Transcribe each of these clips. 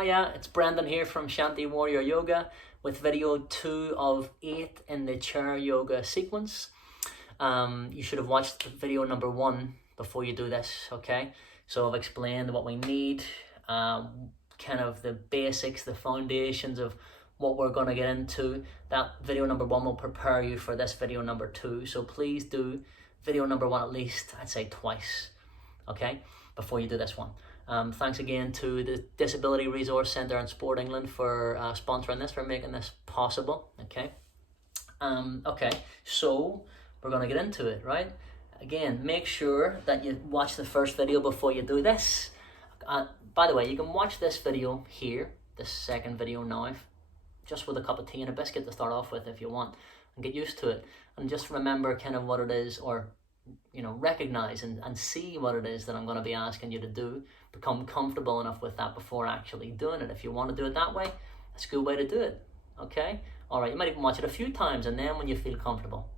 Hiya, it's Brendan here from Shanti Warrior Yoga with video 2 of 8 in the chair yoga sequence. You should have watched video number 1 before you do this, okay? So I've explained what we need, kind of the basics, the foundations of what we're going to get into. That video number 1 will prepare you for this video number 2. So please do video number 1 at least, I'd say twice, okay, before you do this one. Thanks again to the Disability Resource Centre and Sport England for sponsoring this, for making this possible, okay? Okay, so we're going to get into it, right? Again, make sure that you watch the first video before you do this. By the way, you can watch this video here, this second video now, just with a cup of tea and a biscuit to start off with if you want, and get used to it. And just remember kind of what it is, or recognize and see what it is that I'm going to be asking you to do. Become comfortable enough with that before actually doing it. If you want to do it that way, that's a good way to do it, okay? All right, you might even watch it a few times, and then when you feel comfortable,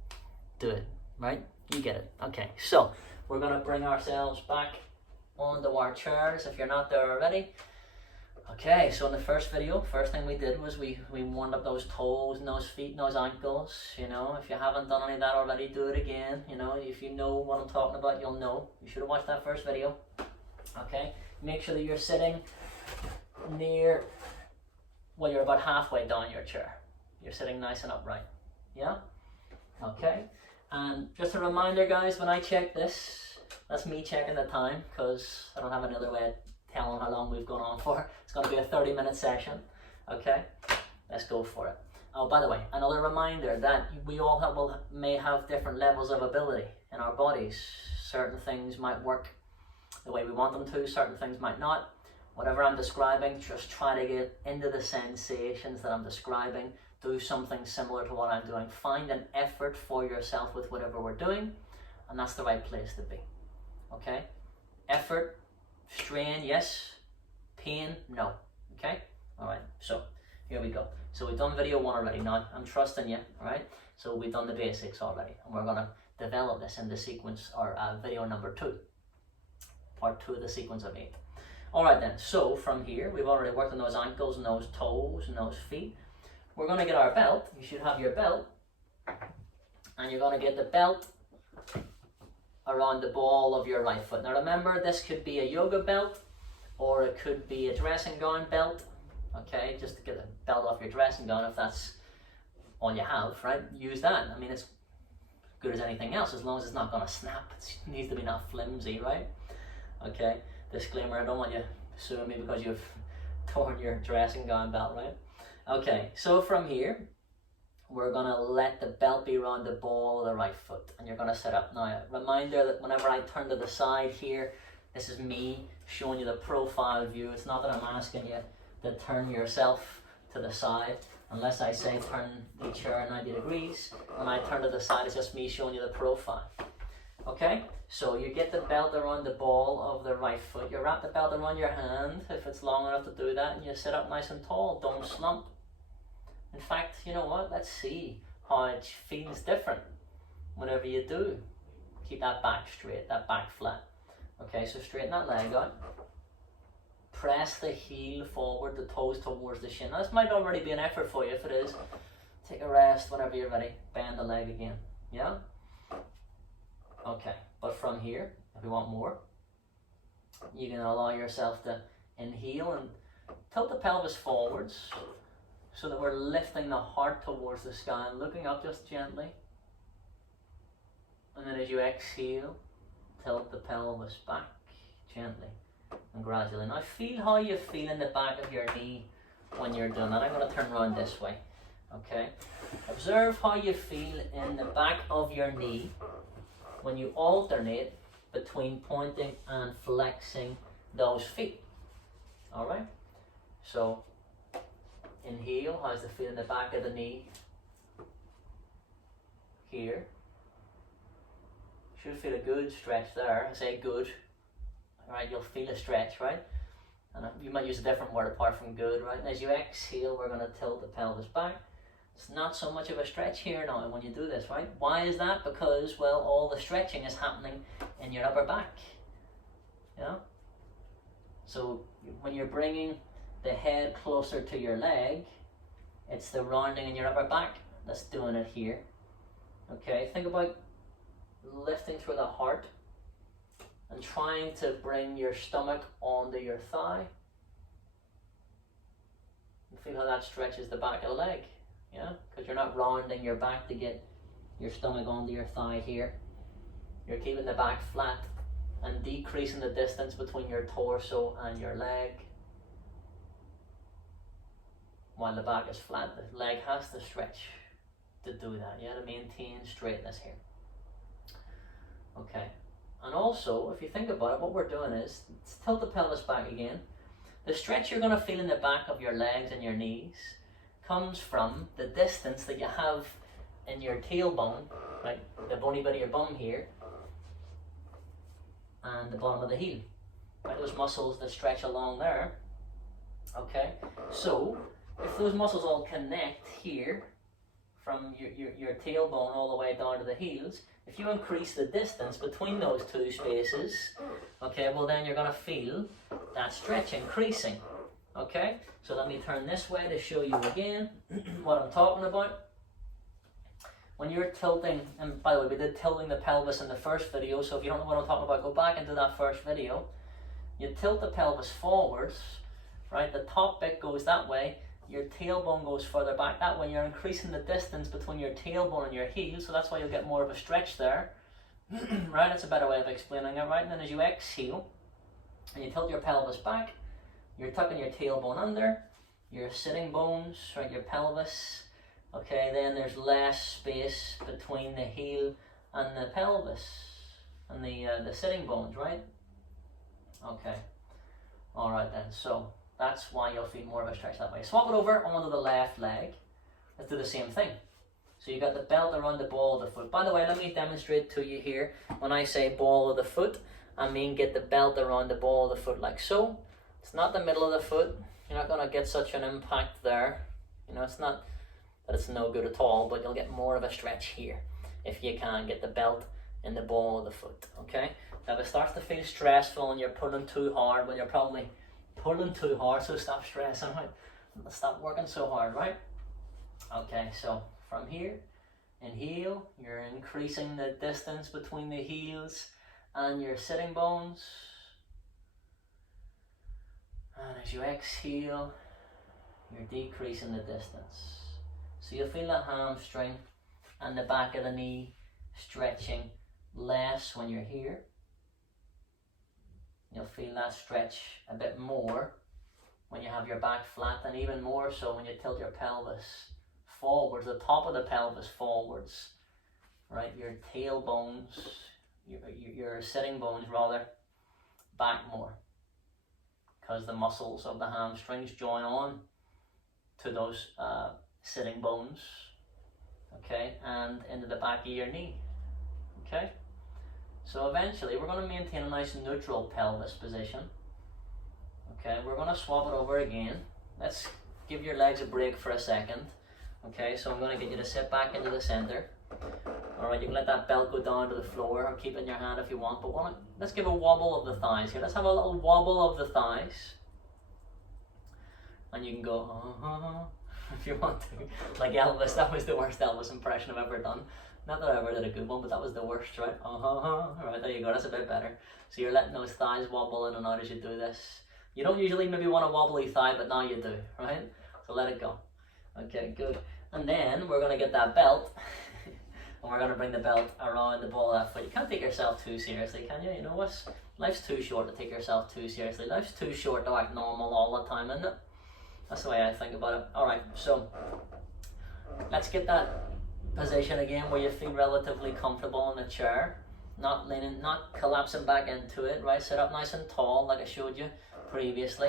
do it, right? You get it. Okay, so we're going to bring ourselves back onto our chairs if you're not there already. Okay, so in the first video, first thing we did was we warmed up those toes and those feet and those ankles. If you haven't done any of that already, do it again. If you know what I'm talking about, you'll know. You should have watched that first video. Okay, make sure that you're sitting near, well, you're about halfway down your chair. You're sitting nice and upright. Yeah? Okay, and just a reminder, guys, when I check this, that's me checking the time, because I don't have any other way of telling how long we've gone on for. It's going to be a 30-minute session. Okay, let's go for it. Oh, by the way, another reminder that we all may have different levels of ability in our bodies. Certain things might work the way we want them to, certain things might not. Whatever I'm describing, just try to get into the sensations that I'm describing. Do something similar to what I'm doing. Find an effort for yourself with whatever we're doing, and that's the right place to be. Okay? Effort, strain, yes. Pain, no. Okay? Alright, so here we go. So we've done video 1 already. Now I'm trusting you, alright? So we've done the basics already, and we're going to develop this in the sequence, or video number 2. Part 2 of the sequence of 8. Alright then, so from here, we've already worked on those ankles and those toes and those feet. We're going to get our belt. You should have your belt. And you're going to get the belt around the ball of your right foot. Now remember, this could be a yoga belt, or it could be a dressing gown belt. Okay, just to get the belt off your dressing gown, if that's all you have, right? Use that. I mean, it's good as anything else, as long as it's not going to snap. It needs to be not flimsy, right? Okay, disclaimer, I don't want you suing me because you've torn your dressing gown belt, right? Okay, so from here, we're going to let the belt be around the ball of the right foot, and you're going to sit up. Now, reminder that whenever I turn to the side here, this is me showing you the profile view. It's not that I'm asking you to turn yourself to the side, unless I say turn the chair 90 degrees. When I turn to the side, it's just me showing you the profile. Okay, so you get the belt around the ball of the right foot. You wrap the belt around your hand, if it's long enough to do that, and you sit up nice and tall. Don't slump. In fact, you know what? Let's see how it feels different whenever you do. Keep that back straight, that back flat. Okay, so straighten that leg out. Press the heel forward, the toes towards the shin. Now, this might already be an effort for you. If it is, take a rest whenever you're ready. Bend the leg again. Yeah? Okay, but from here, if you want more, you can allow yourself to inhale and tilt the pelvis forwards so that we're lifting the heart towards the sky and looking up just gently. And then as you exhale, tilt the pelvis back gently and gradually. Now feel how you feel in the back of your knee when you're done. And I'm going to turn around this way. Okay? Observe how you feel in the back of your knee when you alternate between pointing and flexing those feet. Alright? So, inhale, how's the feel in the back of the knee? Here. Should feel a good stretch there. I say good. Alright, you'll feel a stretch, right? And you might use a different word apart from good, right? And as you exhale, we're going to tilt the pelvis back. It's not so much of a stretch here now when you do this, right? Why is that? Because, well, all the stretching is happening in your upper back. Yeah? So when you're bringing the head closer to your leg, it's the rounding in your upper back that's doing it here. Okay, think about lifting through the heart and trying to bring your stomach onto your thigh. And feel how that stretches the back of the leg, yeah? Because you're not rounding your back to get your stomach onto your thigh here. You're keeping the back flat and decreasing the distance between your torso and your leg. While the back is flat, the leg has to stretch to do that, yeah, to maintain straightness here. Okay, and also, if you think about it, what we're doing is, tilt the pelvis back again. The stretch you're going to feel in the back of your legs and your knees comes from the distance that you have in your tailbone, right, the bony bit of your bum here, and the bottom of the heel, right, those muscles that stretch along there. Okay, so if those muscles all connect here, from your tailbone all the way down to the heels, if you increase the distance between those two spaces, okay, well then you're going to feel that stretch increasing. Okay, so let me turn this way to show you again what I'm talking about. When you're tilting, and by the way, we did tilting the pelvis in the first video, so if you don't know what I'm talking about, go back and do that first video. You tilt the pelvis forwards, right, the top bit goes that way, your tailbone goes further back that way. You're increasing the distance between your tailbone and your heel, so that's why you'll get more of a stretch there. Right, that's a better way of explaining it, right? And then as you exhale and you tilt your pelvis back, you're tucking your tailbone under, your sitting bones, right, your pelvis. Okay, then there's less space between the heel and the pelvis and the sitting bones, right? Okay, all right then, so that's why you'll feel more of a stretch that way. Swap it over onto the left leg. Let's do the same thing. So you got the belt around the ball of the foot. By the way, let me demonstrate to you here. When I say ball of the foot, I mean get the belt around the ball of the foot like so. It's not the middle of the foot. You're not going to get such an impact there. You know, it's not that it's no good at all, but you'll get more of a stretch here if you can get the belt in the ball of the foot. Okay? Now if it starts to feel stressful and you're pulling too hard, well, you're probably pulling too hard, so stop stressing out. Stop working so hard, right? Okay, so from here, inhale, you're increasing the distance between the heels and your sitting bones. And as you exhale, you're decreasing the distance. So you'll feel the hamstring and the back of the knee stretching less when you're here. You'll feel that stretch a bit more when you have your back flat, and even more so when you tilt your pelvis forwards, the top of the pelvis forwards, right? Your tailbones, your sitting bones rather, back more, because the muscles of the hamstrings join on to those sitting bones, okay, and into the back of your knee, okay? So eventually we're going to maintain a nice neutral pelvis position. Okay, we're going to swap it over again. Let's give your legs a break for a second. Okay, so I'm going to get you to sit back into the center. Alright, you can let that belt go down to the floor or keep it in your hand if you want, but let's give a wobble of the thighs here. Let's have a little wobble of the thighs. And you can go, if you want to. Like Elvis, that was the worst Elvis impression I've ever done. Not that I ever did a good one, but that was the worst, right? Alright, there you go, that's a bit better. So you're letting those thighs wobble in and out as you do this. You don't usually maybe want a wobbly thigh, but now you do, right? So let it go. Okay, good. And then we're going to get that belt, and we're going to bring the belt around the ball of that foot. You can't take yourself too seriously, can you? You know what? Life's too short to take yourself too seriously. Life's too short to act normal all the time, isn't it? That's the way I think about it. Alright, so let's get that position again where you feel relatively comfortable in the chair, not leaning, not collapsing back into it, right? Sit up nice and tall like I showed you previously,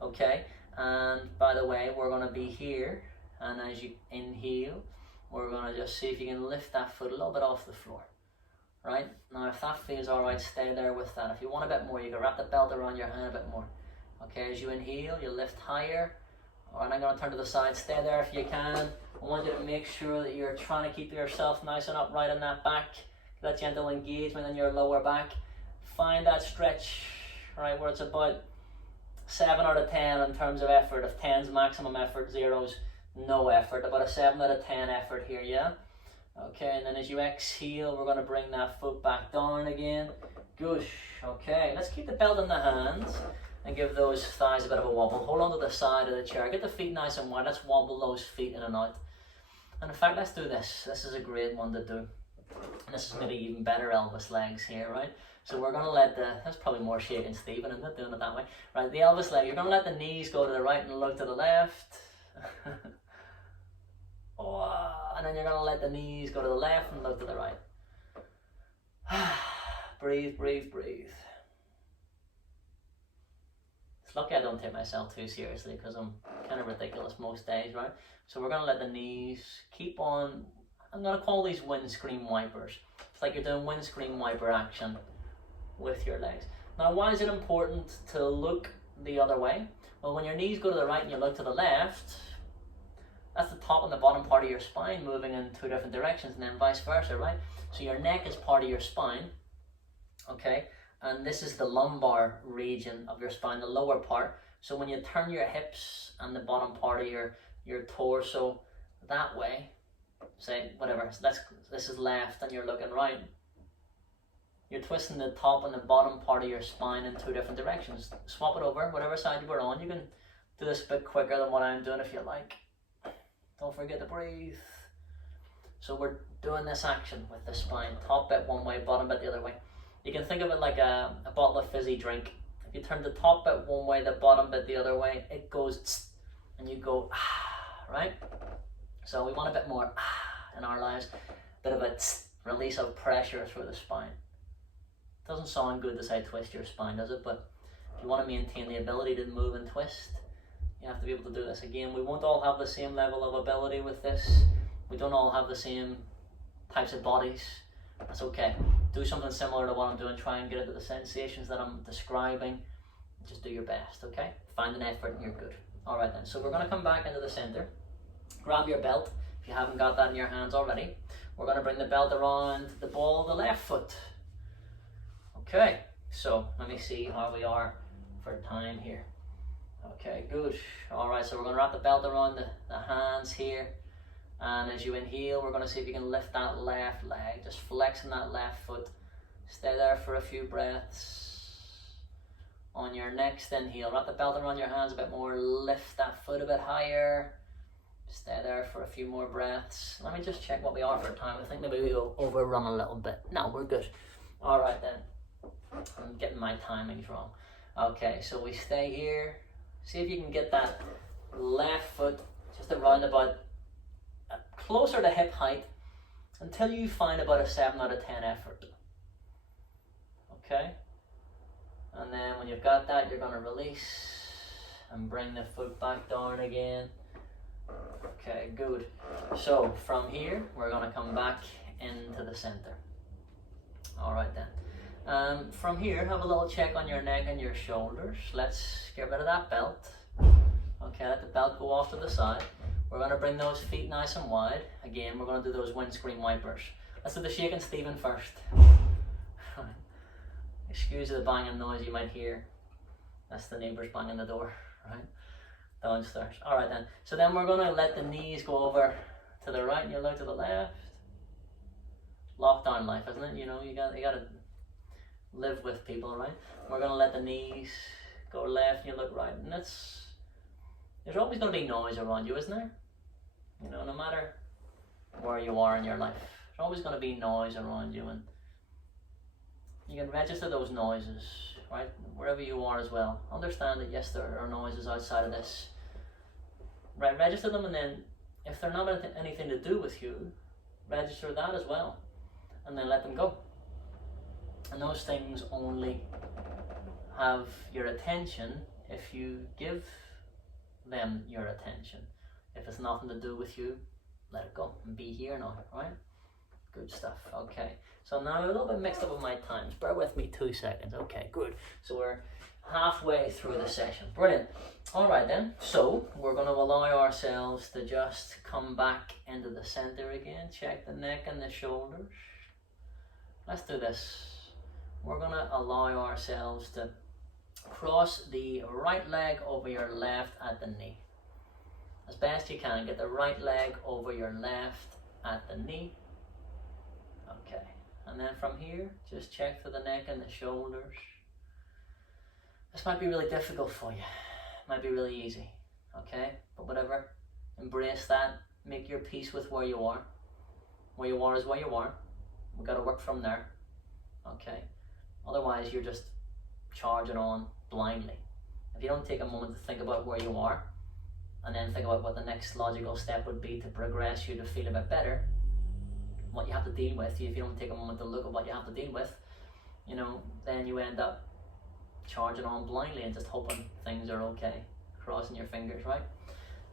okay? And by the way, we're going to be here, and as you inhale, we're going to just see if you can lift that foot a little bit off the floor, right? Now if that feels alright, stay there with that. If you want a bit more, you can wrap the belt around your hand a bit more. Okay, as you inhale, you lift higher. Alright, I'm going to turn to the side, stay there if you can. I want you to make sure that you're trying to keep yourself nice and upright in that back. That gentle engagement in your lower back. Find that stretch, right, where it's about 7 out of 10 in terms of effort. If 10's maximum effort, 0's no effort. About a 7 out of 10 effort here, yeah? Okay, and then as you exhale, we're going to bring that foot back down again. Good. Okay, let's keep the belt in the hands and give those thighs a bit of a wobble. Hold on to the side of the chair. Get the feet nice and wide. Let's wobble those feet in and out. And in fact, let's do this. This is a great one to do. And this is maybe even better Elvis legs here, right? So we're going to let that's probably more shaking Stephen, isn't it, doing it that way? Right, the Elvis leg, you're going to let the knees go to the right and look to the left. Oh, and then you're going to let the knees go to the left and look to the right. Breathe, breathe, breathe. It's lucky I don't take myself too seriously because I'm kind of ridiculous most days, right? So we're going to let the knees keep on. I'm going to call these windscreen wipers. It's like you're doing windscreen wiper action with your legs. Now, why is it important to look the other way? Well, when your knees go to the right and you look to the left, that's the top and the bottom part of your spine moving in two different directions, and then vice versa, right? So your neck is part of your spine, okay? And this is the lumbar region of your spine, the lower part. So when you turn your hips and the bottom part of your torso that way, say whatever, so this is left and you're looking right, you're twisting the top and the bottom part of your spine in two different directions. Swap it over, whatever side you were on. You can do this a bit quicker than what I'm doing if you like. Don't forget to breathe. So we're doing this action with the spine. Top bit one way, bottom bit the other way. You can think of it like a bottle of fizzy drink. If you turn the top bit one way, the bottom bit the other way, it goes tss, and you go ah, right? So we want a bit more ah in our lives. A bit of a tss, release of pressure through the spine. Doesn't sound good to say twist your spine, does it? But if you want to maintain the ability to move and twist, you have to be able to do this. Again, we won't all have the same level of ability with this. We don't all have the same types of bodies. That's okay. Do something similar to what I'm doing. Try and get into the sensations that I'm describing. Just do your best, okay? Find an effort and you're good. All right then, so we're gonna come back into the center. Grab your belt, if you haven't got that in your hands already. We're gonna bring the belt around the ball of the left foot. Okay, so let me see how we are for time here. Okay, good. All right, so we're gonna wrap the belt around the hands here. And as you inhale, we're gonna see if you can lift that left leg, just flexing that left foot. Stay there for a few breaths. On your next inhale, wrap the belt around your hands a bit more, lift that foot a bit higher. Stay there for a few more breaths. Let me just check what we are for time. I think maybe we'll overrun a little bit. No, we're good. All right then. I'm getting my timings wrong. Okay, so we stay here. See if you can get that left foot just around about closer to hip height until you find about a 7 out of 10 effort. Okay? And then when you've got that, you're going to release and bring the foot back down again. Okay, good. So from here, we're going to come back into the center. All right then. From here, have a little check on your neck and your shoulders. Let's get rid of that belt. Okay, let the belt go off to the side. We're going to bring those feet nice and wide. Again, we're going to do those windscreen wipers. Let's do the shaking Stephen first. Excuse the banging noise you might hear. That's the neighbours banging the door, right? Downstairs. All right then. So then we're going to let the knees go over to the right and you look to the left. Lockdown life, isn't it? You know, you got to live with people, right? We're going to let the knees go left and you look right. And there's always going to be noise around you, isn't there? You know, no matter where you are in your life, there's always going to be noise around you, and you can register those noises, right? Wherever you are as well. Understand that yes, there are noises outside of this. Right, register them, and then if they're not anything to do with you, register that as well, and then let them go. And those things only have your attention if you give them your attention. If it's nothing to do with you, let it go and be here now, right? Good stuff. Okay, so now I'm a little bit mixed up with my times. Bear with me 2 seconds. Okay, good. So we're halfway through the session. Brilliant. All right then. So we're going to allow ourselves to just come back into the center again. Check the neck and the shoulders. Let's do this. We're going to allow ourselves to Cross the right leg over your left at the knee. As best you can, get the right leg over your left at the knee. Okay, and then from here, just check for the neck and the shoulders. This might be really difficult for you. It might be really easy, okay? But whatever, embrace that. Make your peace with where you are. Where you are is where you are. We've got to work from there, okay? Otherwise, you're just charging on blindly. If you don't take a moment to think about where you are, and then think about what the next logical step would be to progress you to feel a bit better, what you have to deal with, if you don't take a moment to look at what you have to deal with, you know, then you end up charging on blindly and just hoping things are okay, crossing your fingers, right?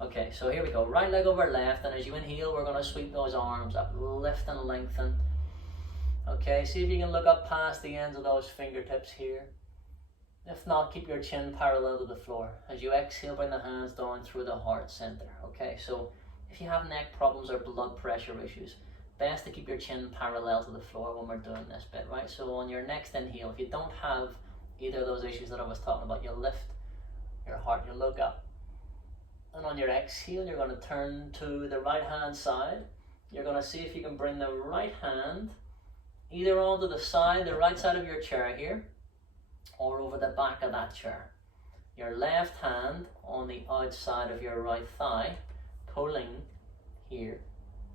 Okay, so here we go, right leg over left, and as you inhale, we're going to sweep those arms up, lift and lengthen. Okay, see if you can look up past the ends of those fingertips here. If not, keep your chin parallel to the floor. As you exhale, bring the hands down through the heart center. Okay, so if you have neck problems or blood pressure issues, best to keep your chin parallel to the floor when we're doing this bit, right? So on your next inhale, if you don't have either of those issues that I was talking about, you'll lift your heart, you'll look up. And on your exhale, you're going to turn to the right hand side. You're going to see if you can bring the right hand either onto the side, the right side of your chair here, or over the back of that chair. Your left hand on the outside of your right thigh, pulling here.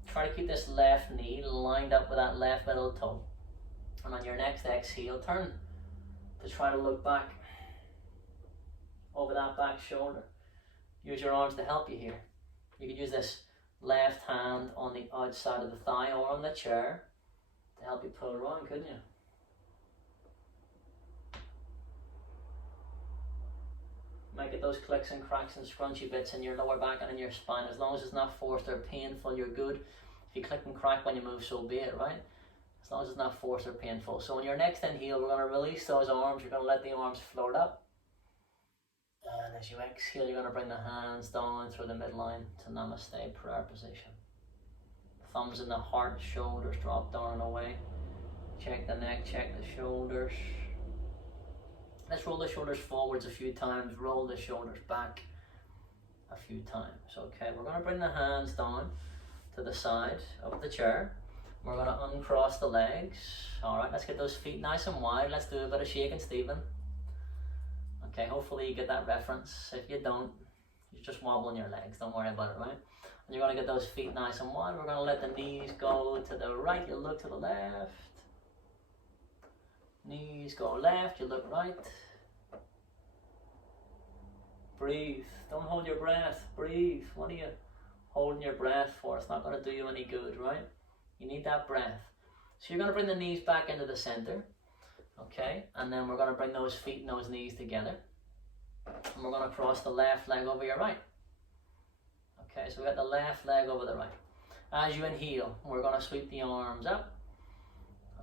Try to keep this left knee lined up with that left middle toe. And on your next exhale, turn to try to look back over that back shoulder. Use your arms to help you here. You could use this left hand on the outside of the thigh or on the chair to help you pull around, couldn't you? Might get those clicks and cracks and scrunchy bits in your lower back and in your spine. As long as it's not forced or painful, you're good. If you click and crack when you move, so be it, right? As long as it's not forced or painful. So on your next inhale, we're going to release those arms. You're going to let the arms float up. And as you exhale, you're going to bring the hands down through the midline to Namaste prayer position. Thumbs in the heart, shoulders drop down and away. Check the neck, check the shoulders. Let's roll the shoulders forwards a few times, roll the shoulders back a few times. Okay, we're going to bring the hands down to the side of the chair. We're going to uncross the legs. Alright, let's get those feet nice and wide. Let's do a bit of shaking Stephen. Okay, hopefully you get that reference. If you don't, you're just wobbling your legs. Don't worry about it, right? And you're going to get those feet nice and wide. We're going to let the knees go to the right. You look to the left. Knees go left, you look right. Breathe. Don't hold your breath. Breathe. What are you holding your breath for? It's not going to do you any good, right? You need that breath. So you're going to bring the knees back into the center. Okay? And then we're going to bring those feet and those knees together. And we're going to cross the left leg over your right. Okay, so we got the left leg over the right. As you inhale, we're going to sweep the arms up.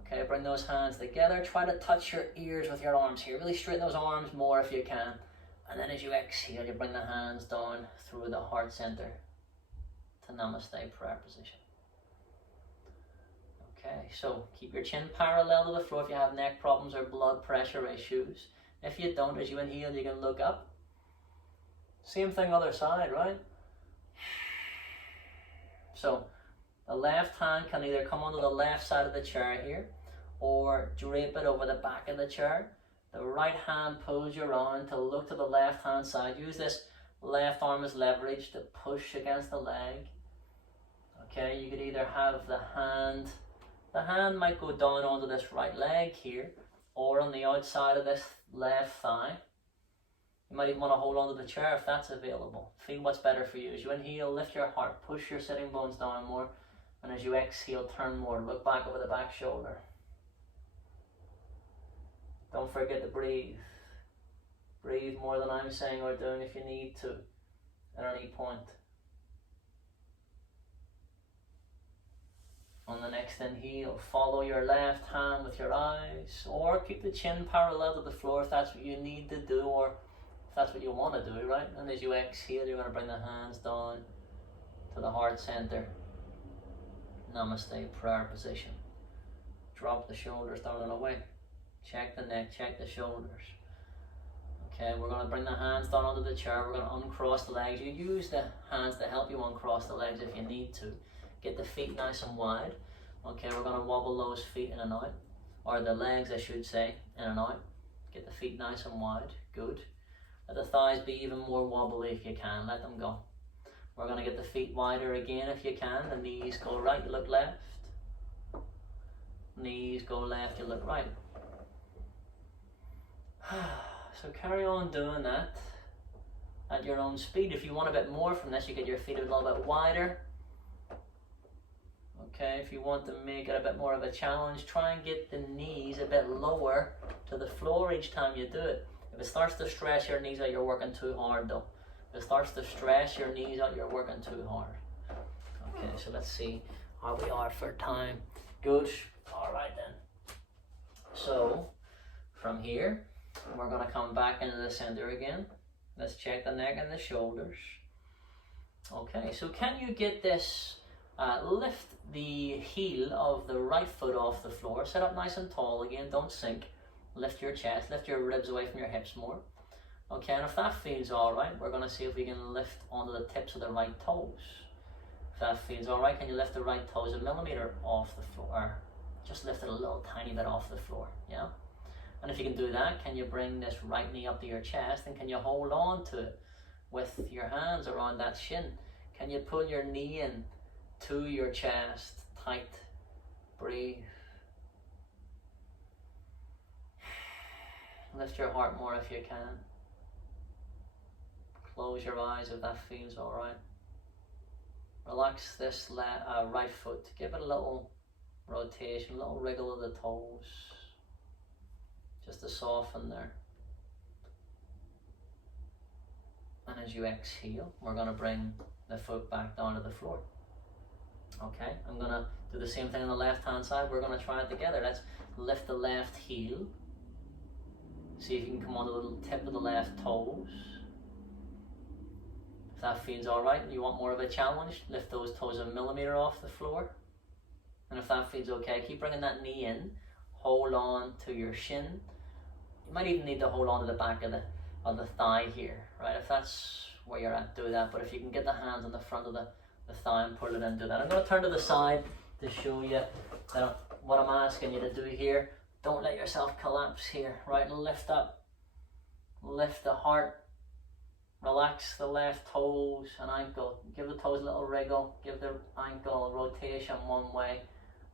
Okay, bring those hands together. Try to touch your ears with your arms here. Really straighten those arms more if you can. And then as you exhale, you bring the hands down through the heart center to Namaste prayer position. Okay, so keep your chin parallel to the floor if you have neck problems or blood pressure issues. If you don't, as you inhale, you can look up. Same thing other side, right? So the left hand can either come onto the left side of the chair here or drape it over the back of the chair. The right hand pulls you around to look to the left hand side. Use this left arm as leverage to push against the leg. Okay, you could either have the hand might go down onto this right leg here or on the outside of this left thigh. You might even want to hold onto the chair if that's available. Feel what's better for you. As you inhale, lift your heart, push your sitting bones down more. And as you exhale, turn more. Look back over the back shoulder. Don't forget to breathe. Breathe more than I'm saying or doing if you need to at any point. On the next inhale, follow your left hand with your eyes, or keep the chin parallel to the floor if that's what you need to do, or if that's what you want to do, right? And as you exhale, you're going to bring the hands down to the heart center. Namaste prayer position. Drop the shoulders down and away. Check the neck, check the shoulders. Okay, we're going to bring the hands down onto the chair. We're going to uncross the legs. You use the hands to help you uncross the legs if you need to. Get the feet nice and wide. Okay, we're going to wobble those feet in and out. Or the legs, I should say, in and out. Get the feet nice and wide. Good. Let the thighs be even more wobbly if you can. Let them go. We're going to get the feet wider again if you can. The knees go right, you look left. Knees go left, you look right. So carry on doing that at your own speed. If you want a bit more from this, you get your feet a little bit wider. Okay, if you want to make it a bit more of a challenge, try and get the knees a bit lower to the floor each time you do it. If it starts to stress your knees out, you're working too hard though. If it starts to stress your knees out, you're working too hard. Okay, so let's see how we are for time. Good. All right then. So from here, we're going to come back into the center again. Let's check the neck and the shoulders. Okay, so can you get this, lift the heel of the right foot off the floor, sit up nice and tall again, don't sink. Lift your chest, lift your ribs away from your hips more. Okay, and if that feels alright, we're going to see if we can lift onto the tips of the right toes. If that feels alright, can you lift the right toes a millimeter off the floor? Just lift it a little tiny bit off the floor, yeah? And if you can do that, can you bring this right knee up to your chest and can you hold on to it with your hands around that shin? Can you pull your knee in to your chest, tight, breathe. Lift your heart more if you can. Close your eyes if that feels alright. Relax this right foot. Give it a little rotation, a little wriggle of the toes. Just to soften there. And as you exhale, we're going to bring the foot back down to the floor. Okay, I'm going to do the same thing on the left hand side. We're going to try it together. Let's lift the left heel. See if you can come onto the little tip of the left toes. If that feels alright and you want more of a challenge, lift those toes a millimeter off the floor. And if that feels okay, keep bringing that knee in. Hold on to your shin. You might even need to hold on to the back of the thigh here, right? If that's where you're at, do that. But if you can get the hands on the front of the thigh and pull it in, do that. I'm going to turn to the side to show you that what I'm asking you to do here. Don't let yourself collapse here, right? Lift up, lift the heart, relax the left toes and ankle. Give the toes a little wriggle, give the ankle a rotation one way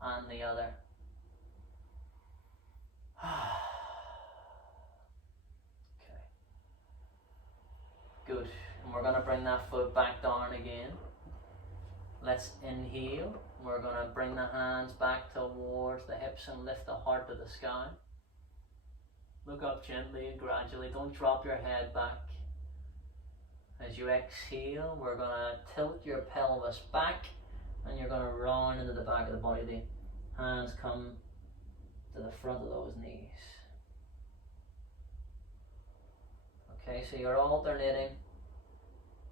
and the other. Okay. Good. And we're going to bring that foot back down again. Let's inhale. We're going to bring the hands back towards the hips and lift the heart to the sky. Look up gently and gradually. Don't drop your head back. As you exhale, we're going to tilt your pelvis back and you're going to round into the back of the body. The hands come to the front of those knees. Okay, so you're alternating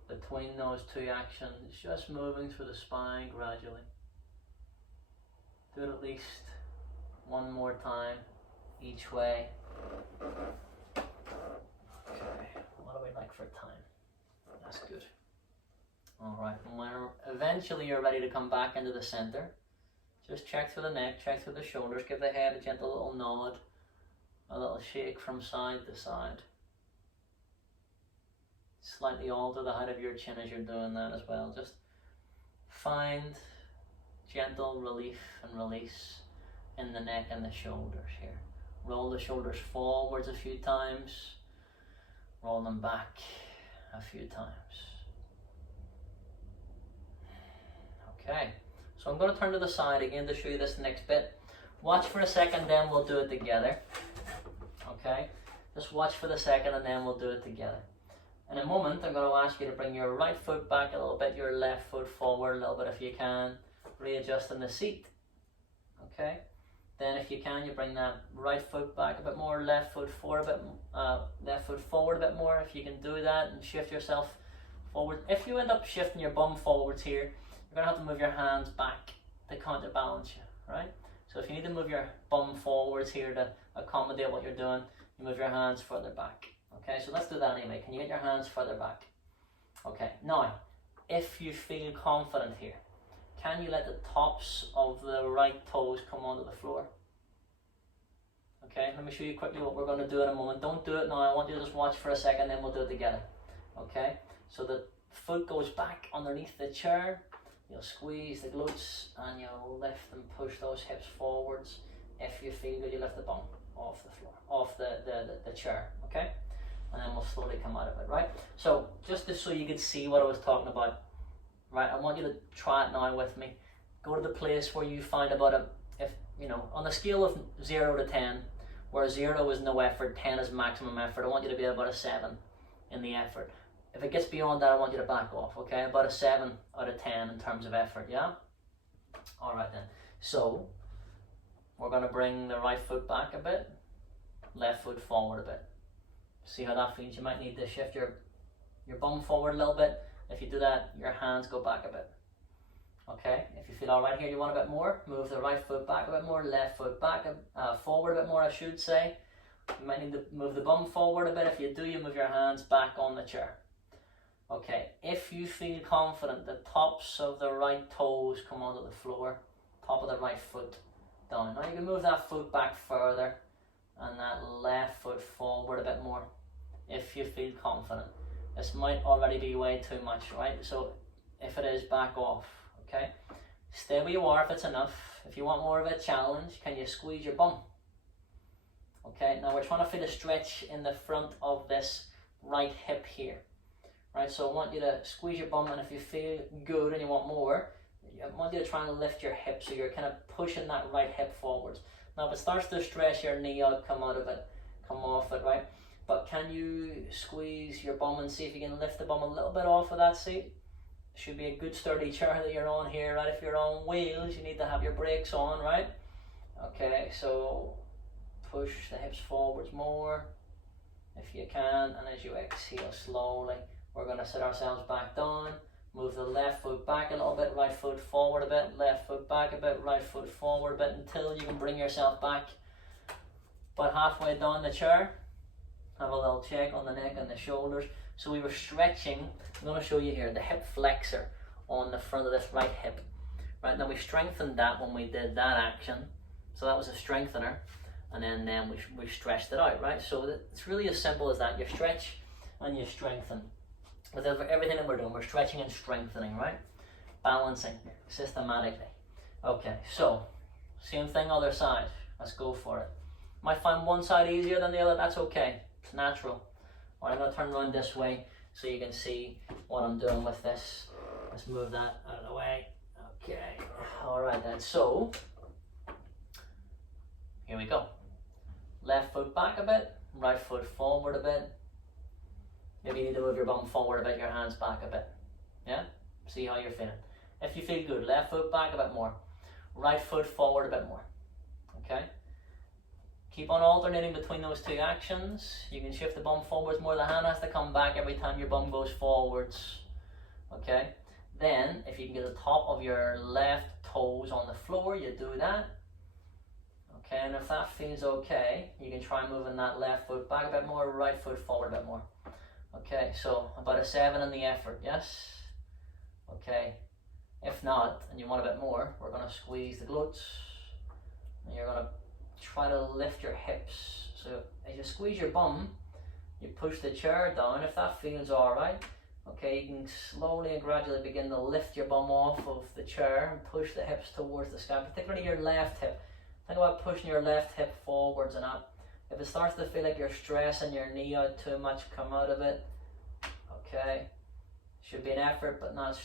between those two actions, just moving through the spine gradually. Do it at least one more time each way. Okay, what do we like for time? That's good. Alright, and when eventually you're ready to come back into the center, just check through the neck, check through the shoulders, give the head a gentle little nod, a little shake from side to side. Slightly alter the height of your chin as you're doing that as well. Just find gentle relief and release in the neck and the shoulders here. Roll the shoulders forwards a few times, roll them back a few times. Okay, so I'm going to turn to the side again to show you this next bit. Watch for a second, then we'll do it together. Okay, just watch for the second and then we'll do it together. In a moment, I'm going to ask you to bring your right foot back a little bit, your left foot forward a little bit if you can, readjusting the seat. Okay, then if you can, you bring that right foot back a bit more, left foot forward a bit more. If you can do that and shift yourself forward. If you end up shifting your bum forwards here, you're going to have to move your hands back to counterbalance you, right? So if you need to move your bum forwards here to accommodate what you're doing, you move your hands further back. Okay, so let's do that anyway. Can you get your hands further back? Okay, now, if you feel confident here, can you let the tops of the right toes come onto the floor? Okay, let me show you quickly what we're going to do in a moment. Don't do it now. I want you to just watch for a second, then we'll do it together. Okay, so the foot goes back underneath the chair. You'll squeeze the glutes and you'll lift and push those hips forwards. If you feel good, you lift the bum off the floor, off the chair. Okay, and then we'll slowly come out of it. Right. So just so you could see what I was talking about. Right. I want you to try it now with me. Go to the place where you find about on a scale of 0 to 10. Where 0 is no effort, 10 is maximum effort. I want you to be about a 7 in the effort. If it gets beyond that, I want you to back off, okay? About a 7 out of 10 in terms of effort, yeah? All right then. So, we're going to bring the right foot back a bit, left foot forward a bit. See how that feels? You might need to shift your bum forward a little bit. If you do that, your hands go back a bit. Okay, if you feel all right here, you want a bit more, move the right foot back a bit more, left foot back, forward a bit more, I should say. You might need to move the bum forward a bit. If you do, you move your hands back on the chair. Okay, if you feel confident, the tops of the right toes come onto the floor, top of the right foot down. Now you can move that foot back further and that left foot forward a bit more if you feel confident. This might already be way too much, right? So if it is, back off. Okay, stay where you are if it's enough. If you want more of a challenge, can you squeeze your bum? Okay, now we're trying to feel a stretch in the front of this right hip here. Right, so I want you to squeeze your bum, and if you feel good and you want more, I want you to try and lift your hip so you're kind of pushing that right hip forwards. Now if it starts to stretch your knee out, come out of it, come off it, right? But can you squeeze your bum and see if you can lift the bum a little bit off of that seat? Should be a good sturdy chair that you're on here, right? If you're on wheels, you need to have your brakes on, right? Okay, so push the hips forwards more if you can, and as you exhale slowly, we're going to sit ourselves back down. Move the left foot back a little bit, right foot forward a bit, left foot back a bit, right foot forward a bit, until you can bring yourself back about halfway down the chair. Have a little check on the neck and the shoulders. So we were stretching, I'm going to show you here, the hip flexor on the front of this right hip. Right, now we strengthened that when we did that action. So that was a strengthener. And then we stretched it out, right? So it's really as simple as that. You stretch and you strengthen. With everything that we're doing, we're stretching and strengthening, right? Balancing systematically. Okay, so same thing, other side. Let's go for it. Might find one side easier than the other, that's okay. It's natural. Alright, I'm going to turn around this way so you can see what I'm doing with this. Let's move that out of the way. Okay, alright then, so here we go. Left foot back a bit, right foot forward a bit. Maybe you need to move your bum forward a bit, your hands back a bit. Yeah? See how you're feeling. If you feel good, left foot back a bit more, right foot forward a bit more. Okay? Keep on alternating between those two actions. You can shift the bum forwards more. The hand has to come back every time your bum goes forwards. Okay? Then, if you can get the top of your left toes on the floor, you do that. Okay, and if that feels okay, you can try moving that left foot back a bit more, right foot forward a bit more. Okay, so about a 7 in the effort, yes? Okay, if not, and you want a bit more, we're going to squeeze the glutes. And you're going to try to lift your hips. So as you squeeze your bum, you push the chair down. If that feels alright, okay, you can slowly and gradually begin to lift your bum off of the chair and push the hips towards the sky, particularly your left hip. Think about pushing your left hip forwards and up. If it starts to feel like you're stressing your knee out too much, come out of it. Okay, should be an effort but not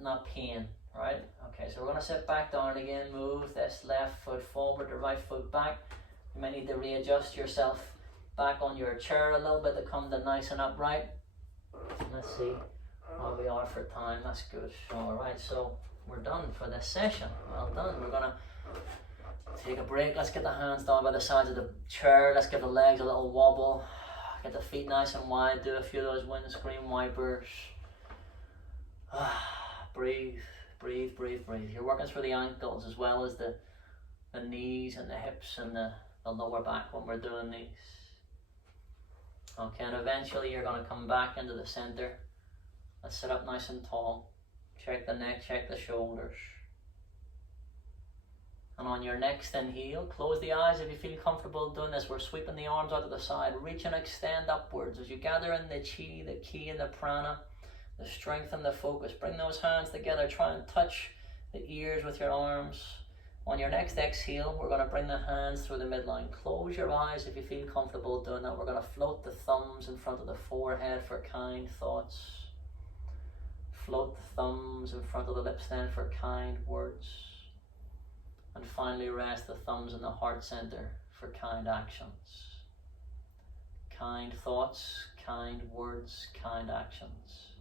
not pain, right? Okay, so we're going to sit back down again, move this left foot forward, the right foot back. You might need to readjust yourself back on your chair a little bit to come to nice and upright. Let's see how we are for time. That's good. Alright, so we're done for this session. Well done. We're going to take a break. Let's get the hands down by the sides of the chair. Let's give the legs a little wobble. Get the feet nice and wide. Do a few of those windscreen wipers. Breathe, breathe, breathe, breathe. You're working through the ankles as well as the knees and the hips and the lower back when we're doing these. Okay, and eventually you're going to come back into the center. Let's sit up nice and tall. Check the neck, check the shoulders. And on your next inhale, close the eyes if you feel comfortable doing this. We're sweeping the arms out to the side. Reach and extend upwards as you gather in the chi, the ki, and the prana, the strength and the focus. Bring those hands together. Try and touch the ears with your arms. On your next exhale, we're going to bring the hands through the midline. Close your eyes if you feel comfortable doing that. We're going to float the thumbs in front of the forehead for kind thoughts. Float the thumbs in front of the lips then for kind words. And finally rest the thumbs in the heart center for kind actions. Kind thoughts, kind words, kind actions.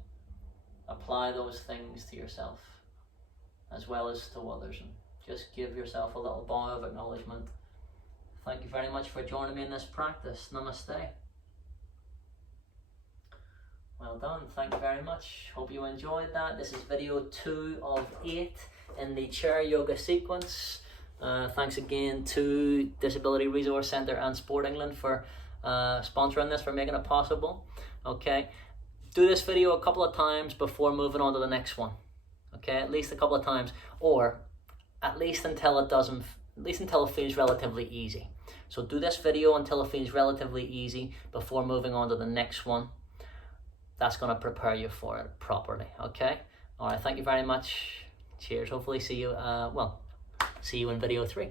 Apply those things to yourself as well as to others. And just give yourself a little bow of acknowledgement. Thank you very much for joining me in this practice. Namaste. Well done. Thank you very much. Hope you enjoyed that. This is video 2 of 8 in the chair yoga sequence. Thanks again to Disability Resource Centre and Sport England for sponsoring this, for making it possible. Okay, do this video a couple of times before moving on to the next one. Okay, at least a couple of times, or at least until it feels relatively easy. So do this video until it feels relatively easy before moving on to the next one. That's going to prepare you for it properly. Okay, all right, thank you very much. Cheers. Hopefully see you see you in video 3.